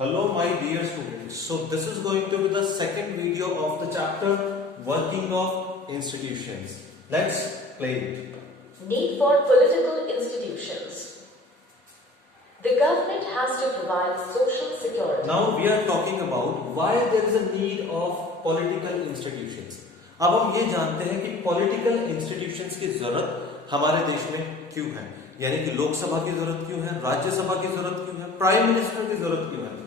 Hello my dear students. So this is going to be the second video of the chapter Working of Institutions. Let's play it. Need for political institutions. The government has to provide social security. Now we are talking about why there is a need of political institutions. अब हम ये जानते हैं कि political institutions की जरूरत हमारे देश में क्यों है, यानी कि लोकसभा की जरूरत क्यों है, राज्यसभा की जरूरत क्यों है, प्राइम मिनिस्टर की जरूरत क्यों है।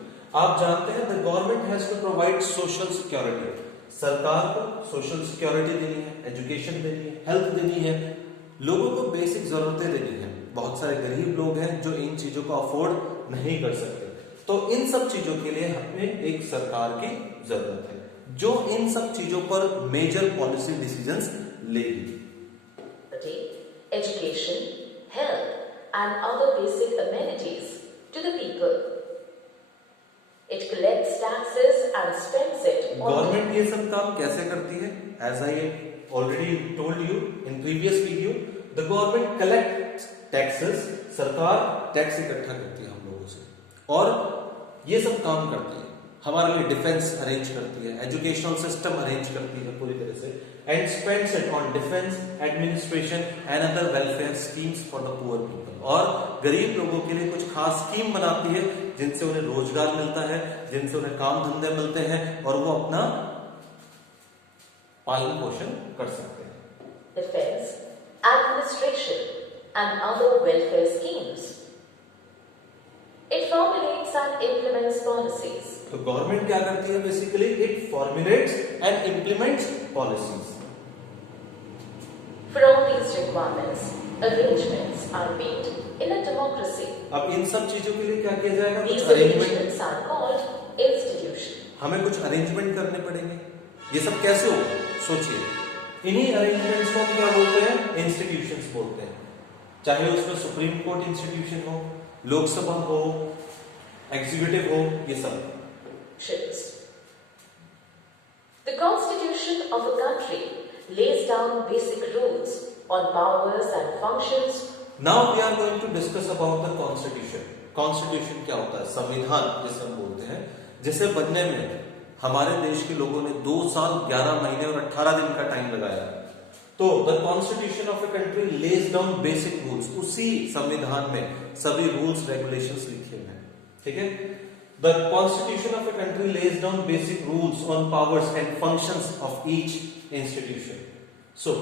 आप जानते हैं the government has to provide social security. सरकार को सोशल सिक्योरिटी देनी है, एजुकेशन देनी है, हेल्थ देनी है, लोगों को बेसिक जरूरतें देनी है। बहुत सारे गरीब लोग हैं जो इन चीजों को अफोर्ड नहीं कर सकते, तो इन सब चीजों के लिए हमें एक सरकार की जरूरत है जो इन सब चीजों पर मेजर पॉलिसी डिसीजंस लेगी। Education, health and other basic amenities to the people. It collects taxes and spends it on government ये सब काम कैसे करती है? As I already told you in previous video, the government collects taxes. सरकार tax इकट्ठा करती है हम लोगों से और ये सब काम करती है, हमारे लिए डिफेंस अरेंज करती है, एजुकेशनल सिस्टम अरेंज करती है पूरी तरह से, and spends it on defence, administration and other welfare schemes for the poor people. और गरीब लोगों के लिए कुछ खास स्कीम बनाती है जिनसे उन्हें रोजगार मिलता है, जिनसे उन्हें काम धंधे मिलते हैं और वो अपना पालन पोषण कर सकते हैं। defense, administration and other welfare schemes. It formulates and implements policies. तो गवर्नमेंट क्या करती है? Basically it formulates and implements policies. For all these requirements, arrangements are made in a democracy. अब इन सब चीजों के लिए क्या किया जाएगा? These कुछ arrangement, arrangements are called institution. हमें कुछ अरेंजमेंट करने पड़ेंगे। ये सब कैसे हो? सोचिए, इन्हीं अरेंजमेंट्स को हम क्या बोलते हैं? इंस्टीट्यूशंस बोलते हैं। चाहे उसमें सुप्रीम कोर्ट इंस्टीट्यूशन हो, लोकसभा हो, एग्जीक्यूटिव हो, ये सब। The constitution of a country lays down basic rules on powers and functions. Now we are going to discuss about the constitution. Constitution क्या होता है? संविधान जिसे हम बोलते हैं, जिसे बनने में हमारे देश के लोगों ने 2 साल 11 महीने और 18 दिन का टाइम लगाया। तो the constitution of a country lays down basic rules, उसी संविधान में सभी रूल्स रेगुलेशंस लिखे हुए हैं, ठीक है। The constitution of a country lays down basic rules on powers and functions of each institution. So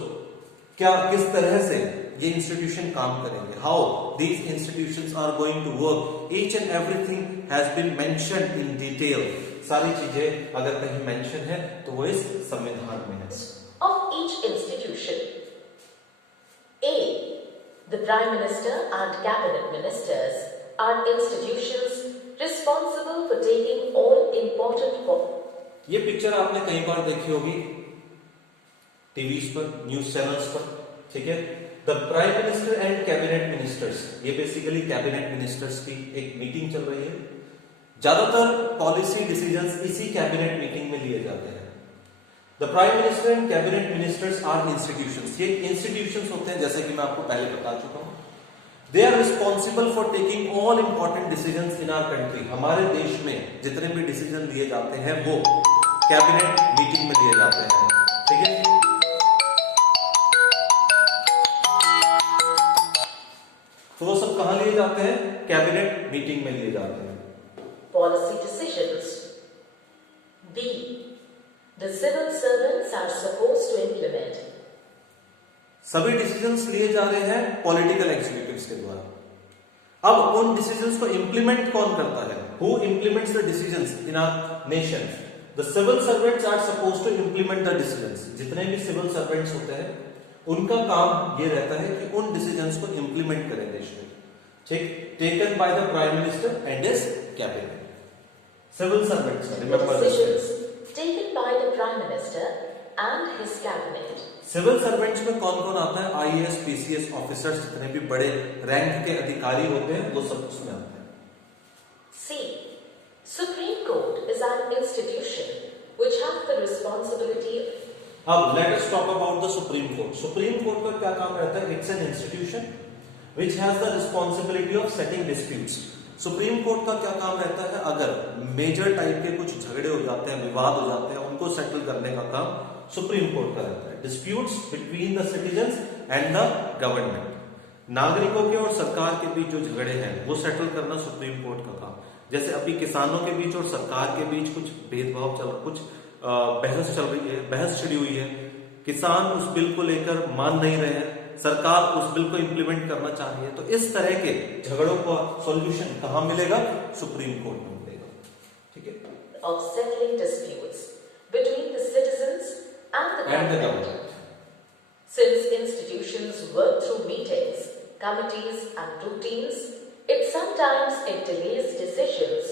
क्या किस तरह से ये इंस्टीट्यूशन काम करेंगे, how these institutions are going to work, each and everything has been mentioned in detail. सारी चीजें अगर कहीं मेंशन है तो वो इस संविधान में है। Of each institution. A. The Prime Minister and Cabinet Ministers are institutions responsible for taking all important ये पिक्चर आपने कई बार देखी होगी टीवीज पर, न्यूज चैनल्स पर, ठीक है। The prime minister and cabinet ministers, ये बेसिकली कैबिनेट मिनिस्टर्स की एक मीटिंग चल रही है। ज्यादातर पॉलिसी डिसीजंस इसी कैबिनेट मीटिंग में लिए जाते हैं। The prime minister and cabinet ministers are institutions, ये इंस्टीट्यूशंस होते हैं जैसे कि मैं आपको पहले बता चुका हूं। They are responsible for taking all important decisions in our country. हमारे देश में जितने भी डिसीजन लिए जाते हैं वो कैबिनेट मीटिंग में लिए जाते हैं, ठीक है। तो वो सब कहां लिए जाते हैं? कैबिनेट मीटिंग में लिए जाते हैं। policy decisions. B. The civil servants are supposed to implement. सभी डिसीजंस लिए जा रहे हैं पॉलिटिकल एग्जीक्यूटिव्स के द्वारा। अब उन डिसीजंस को इंप्लीमेंट कौन करता है? Who implements the decisions in our nation? The civil servants are supposed to implement the decisions. जितने भी सिविल सर्वेंट्स होते हैं उनका काम ये रहता है कि उन डिसीजंस को इंप्लीमेंट करें देश में, ठीक। Taken by the prime minister and his cabinet. Civil servants, remember Decisions taken by the Prime Minister and his cabinet. Civil servants में कौन कौन आता है? आईएएस, पीसीएस ऑफिसर्स, जितने भी बड़े रैंक के अधिकारी होते हैं वो सब उसमें आते हैं। C. Supreme Court is an institution which has the responsibility. अब let us talk about the supreme court. Supreme court का क्या काम रहता है? It's an institution which has the responsibility of setting disputes. Supreme court का क्या काम रहता है? अगर मेजर टाइप के कुछ झगड़े हो जाते हैं, विवाद हो जाते हैं, उनको सेटल करने का काम सुप्रीम कोर्ट का रहता है। Disputes between the citizens and the government, नागरिकों के और सरकार के बीच जो झगड़े हैं वो सेटल करना सुप्रीम कोर्ट का काम। जैसे अभी किसानों के बीच और सरकार के बीच कुछ भेदभाव कुछ बहस चल रही है, बहस छिड़ी हुई है, किसान उस बिल को लेकर मान नहीं रहे हैं, सरकार उस बिल को इंप्लीमेंट करना चाह रही है, तो इस तरह के झगड़ों का सॉल्यूशन कहां मिलेगा? सुप्रीम कोर्ट में मिलेगा। ठीक है, of settling disputes between the citizens and the government. Since institutions work through meetings, committees and routines, it sometimes delays decisions.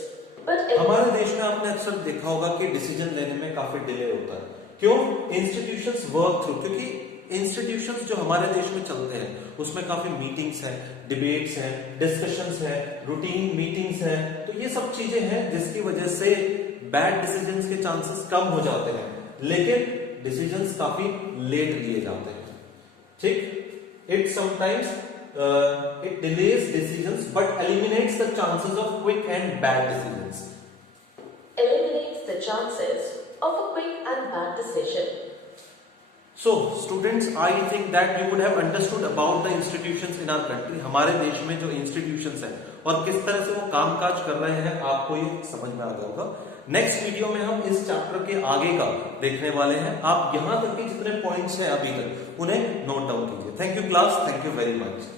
But हमारे देश में आपने अक्सर देखा होगा कि डिसीजन लेने में काफी डिले होता है। क्यों? इंस्टीट्यूशंस वर्क थ्रू, क्योंकि इंस्टीट्यूशंस जो हमारे देश में चलते हैं उसमें काफी मीटिंग्स हैं, डिबेट्स हैं, डिस्कशंस हैं, रूटीन मीटिंग्स हैं, तो ये सब चीजें हैं जिसकी वजह से बैड डिसीजंस के चांसेस कम हो जाते हैं, लेकिन डिसीजंस काफी लेट लिए जाते हैं। ठीक, it sometimes it delays decisions but eliminates the chances of quick and bad decisions. Eliminates the chances of a quick and bad decision. So students, I think that you would have understood about the institutions in our country. हमारे देश में जो institutions हैं और किस तरह से वो कामकाज कर रहे हैं, आपको ये समझ में आ गया होगा। नेक्स्ट वीडियो में हम इस चैप्टर के आगे का देखने वाले हैं। आप यहां तक के जितने पॉइंट्स हैं अभी तक उन्हें नोट डाउन कीजिए। Thank you class, thank you very much.